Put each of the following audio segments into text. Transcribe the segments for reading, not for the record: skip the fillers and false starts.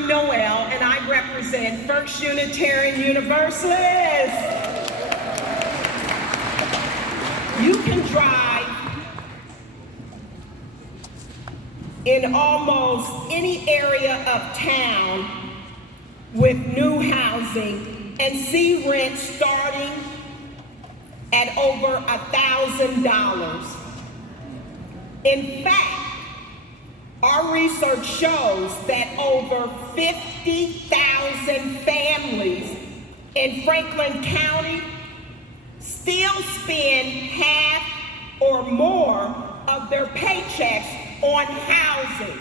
I'm Noel, and I represent First Unitarian Universalists. You can drive in almost any area of town with new housing and see rent starting at over $1,000. In fact, our research shows that over 50,000 families in Franklin County still spend half or more of their paychecks on housing.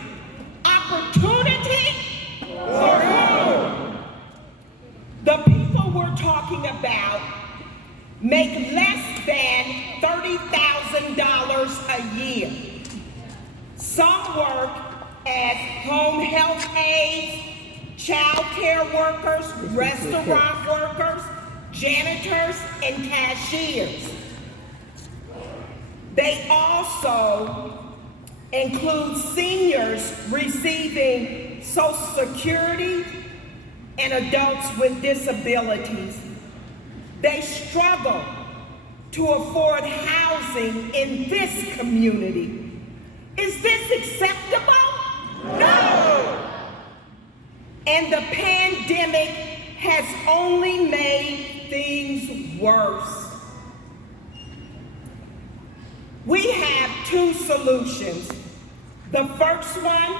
Opportunity for who? The people we're talking about make less than $30,000 a year. Some work as home health aides, child care workers, restaurant workers, janitors, and cashiers. They also include seniors receiving Social Security and adults with disabilities. They struggle to afford housing in this community. Is this acceptable? No! And the pandemic has only made things worse. We have two solutions. The first one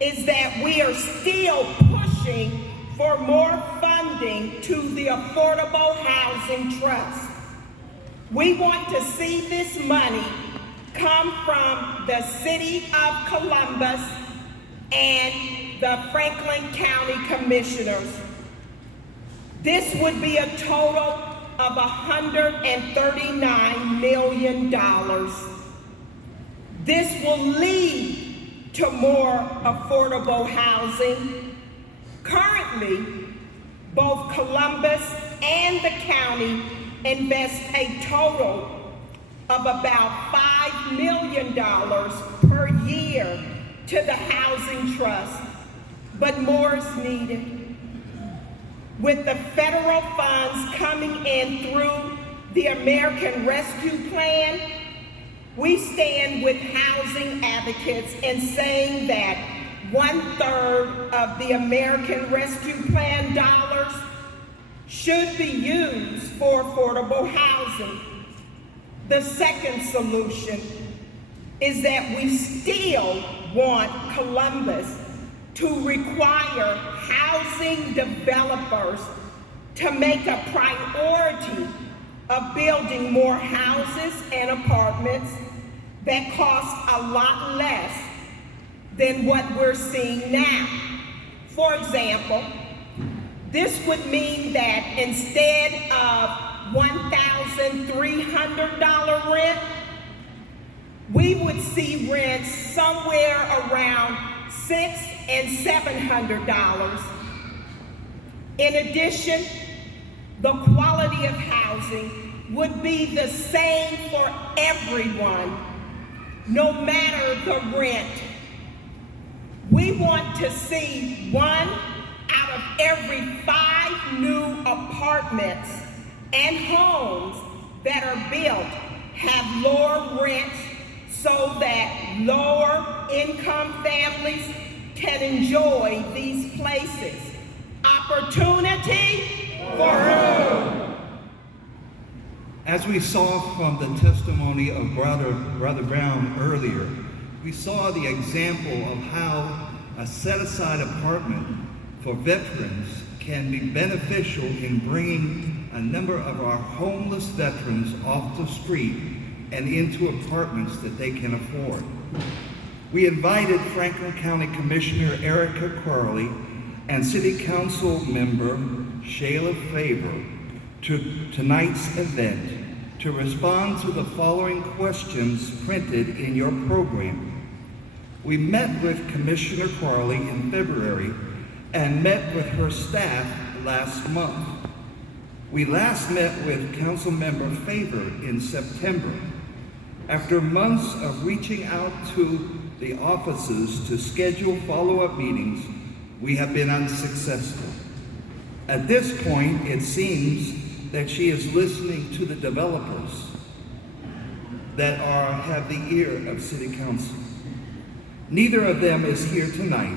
is that we are still pushing for more funding to the Affordable Housing Trust. We want to see this money come from the City of Columbus and the Franklin County Commissioners. This would be a total of $139 million. This will lead to more affordable housing. Currently, both Columbus and the county invest a total of about $5 million per year to the Housing Trust, but more is needed. With the federal funds coming in through the American Rescue Plan, we stand with housing advocates in saying that 1/3 of the American Rescue Plan dollars should be used for affordable housing. The second solution is that we still want Columbus to require housing developers to make a priority of building more houses and apartments that cost a lot less than what we're seeing now. For example, this would mean that instead of $1,300 rent, we would see rents somewhere around $600 and $700. In addition, the quality of housing would be the same for everyone, no matter the rent. We want to see 1 out of every 5 new apartments and homes that are built have lower rents so that lower income families can enjoy these places. Opportunity for who? As we saw from the testimony of Brother Brown earlier, we saw the example of how a set-aside apartment for veterans can be beneficial in bringing a number of our homeless veterans off the street and into apartments that they can afford. We invited Franklin County Commissioner Erica Crowley and City Council member Shayla Faber to tonight's event to respond to the following questions printed in your program. We met with Commissioner Crowley in February and met with her staff last month. We last met with Councilmember Faber in September. After months of reaching out to the offices to schedule follow-up meetings, we have been unsuccessful. At this point, it seems that she is listening to the developers that have the ear of City Council. Neither of them is here tonight.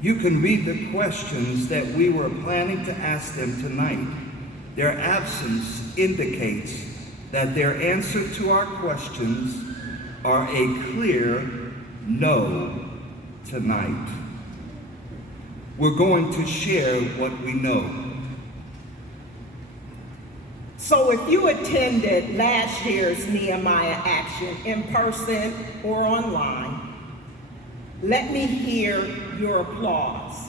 You can read the questions that we were planning to ask them tonight. Their absence indicates that their answer to our questions are a clear no tonight. We're going to share what we know. So if you attended last year's Nehemiah Action in person or online, let me hear your applause.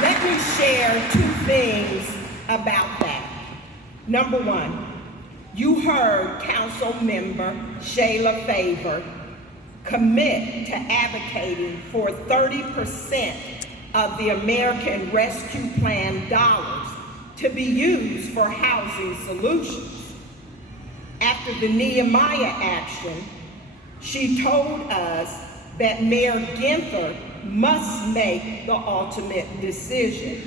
Let me share 2 things about that. Number 1, you heard Council Member Shayla Favor commit to advocating for 30% of the American Rescue Plan dollars to be used for housing solutions. After the Nehemiah action, she told us that Mayor Ginther must make the ultimate decision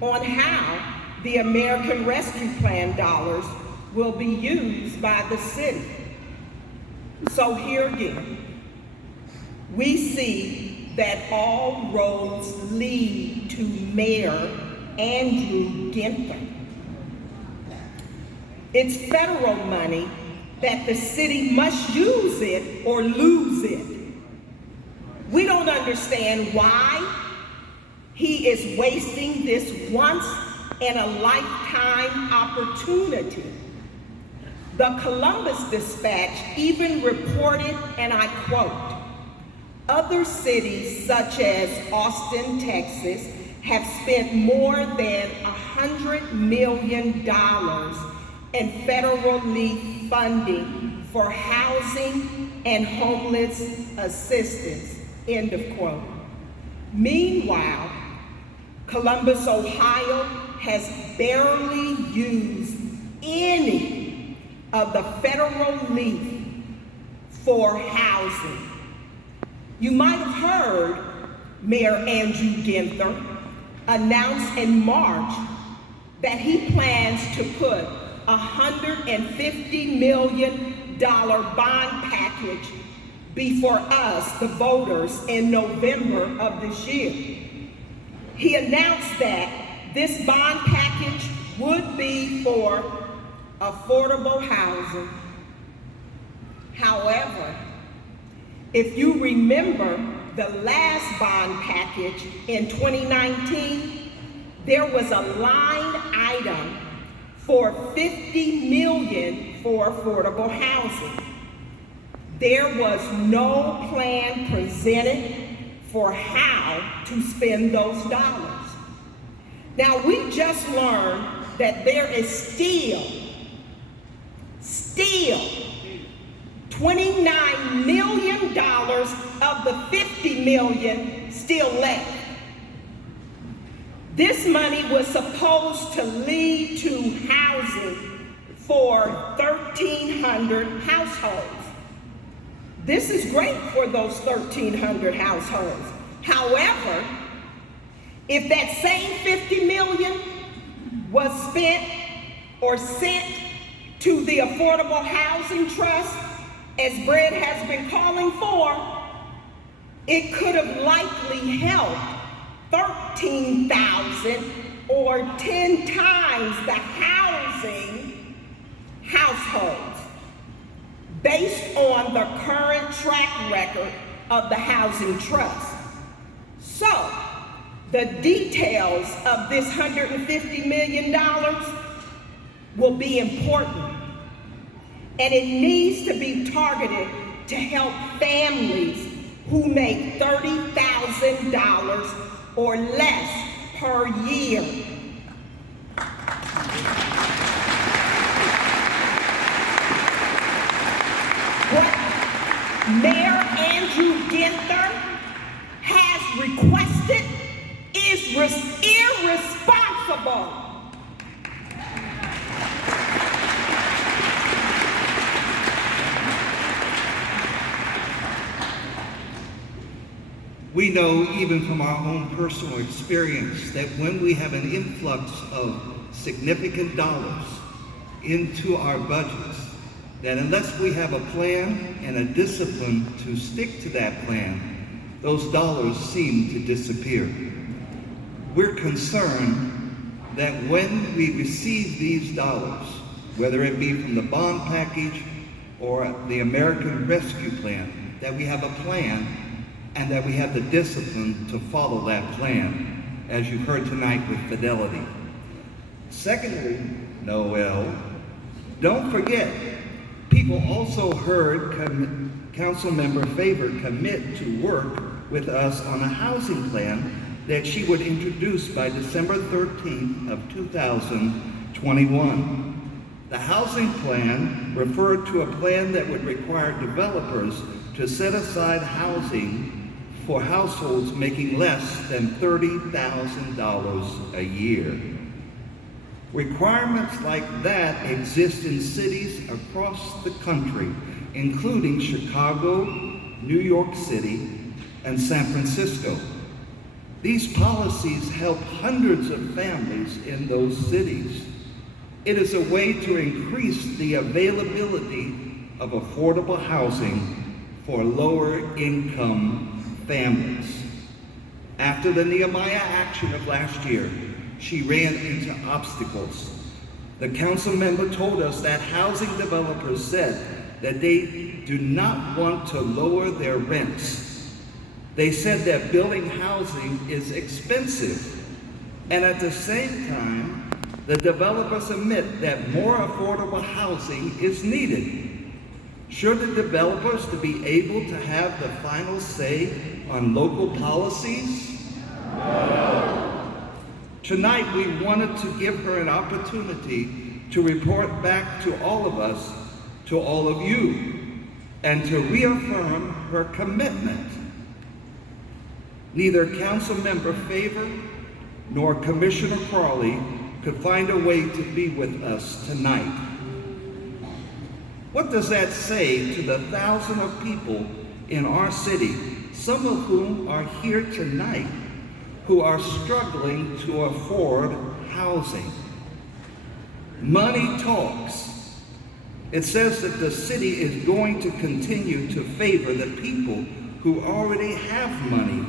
on how the American Rescue Plan dollars will be used by the city. So here again, we see that all roads lead to Mayor Andrew Ginther. It's federal money that the city must use it or lose it. We don't understand why he is wasting this once in a lifetime opportunity. The Columbus Dispatch even reported, and I quote, "Other cities such as Austin, Texas, have spent more than $100 million in federal relief funding for housing and homeless assistance," end of quote. Meanwhile, Columbus, Ohio has barely used any of the federal relief for housing. You might have heard Mayor Andrew Ginther announce in March that he plans to put a $150 million bond package before us, the voters, in November of this year. He announced that this bond package would be for affordable housing. However, if you remember the last bond package in 2019, there was a line item for $50 million for affordable housing. There was no plan presented for how to spend those dollars. Now, we just learned that there is still $29 million of the $50 million still left. This money was supposed to lead to housing for 1,300 households. This is great for those 1,300 households. However, if that same $50 million was spent or sent to the Affordable Housing Trust, as Brett has been calling for, it could have likely helped 13,000 or 10 times the housing households based on the current track record of the Housing Trust. So, the details of this $150 million will be important, and it needs to be targeted to help families who make $30,000 or less per year. What Mayor Andrew Ginther has requested is irresponsible. We know even from our own personal experience that when we have an influx of significant dollars into our budgets, that unless we have a plan and a discipline to stick to that plan, those dollars seem to disappear. We're concerned that when we receive these dollars, whether it be from the bond package or the American Rescue Plan, that we have a plan and that we have the discipline to follow that plan, as you've heard tonight with fidelity. Secondly, Noel, don't forget, people also heard Councilmember Favor commit to work with us on a housing plan that she would introduce by December 13th of 2021. The housing plan referred to a plan that would require developers to set aside housing for households making less than $30,000 a year. Requirements like that exist in cities across the country, including Chicago, New York City, and San Francisco. These policies help hundreds of families in those cities. It is a way to increase the availability of affordable housing for lower income families. After the Nehemiah action of last year, she ran into obstacles. The council member told us that housing developers said that they do not want to lower their rents. They said that building housing is expensive, and at the same time, the developers admit that more affordable housing is needed. Should the developers to be able to have the final say on local policies? No. Tonight, we wanted to give her an opportunity to report back to all of us, to all of you, and to reaffirm her commitment. Neither Councilmember Favor nor Commissioner Crawley could find a way to be with us tonight. What does that say to the thousands of people in our city, some of whom are here tonight, who are struggling to afford housing? Money talks. It says that the city is going to continue to favor the people who already have money.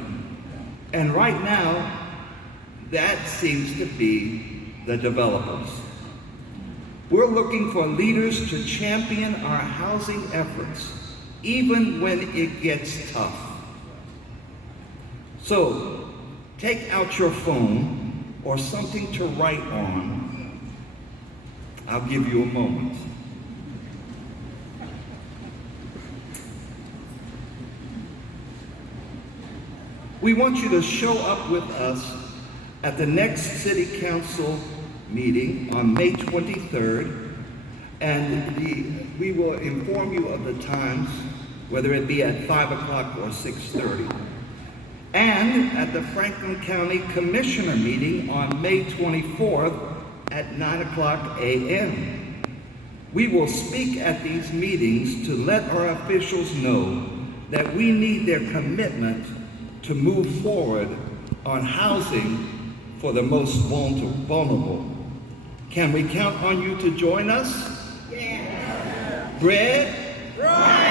And right now, that seems to be the developers. We're looking for leaders to champion our housing efforts, even when it gets tough. So, take out your phone or something to write on. I'll give you a moment. We want you to show up with us at the next City Council meeting on May 23rd, and we will inform you of the times, whether it be at 5 o'clock or 6:30. And at the Franklin County Commissioner meeting on May 24th at 9 o'clock a.m. We will speak at these meetings to let our officials know that we need their commitment to move forward on housing for the most vulnerable. Can we count on you to join us? Yeah. Bread? Right.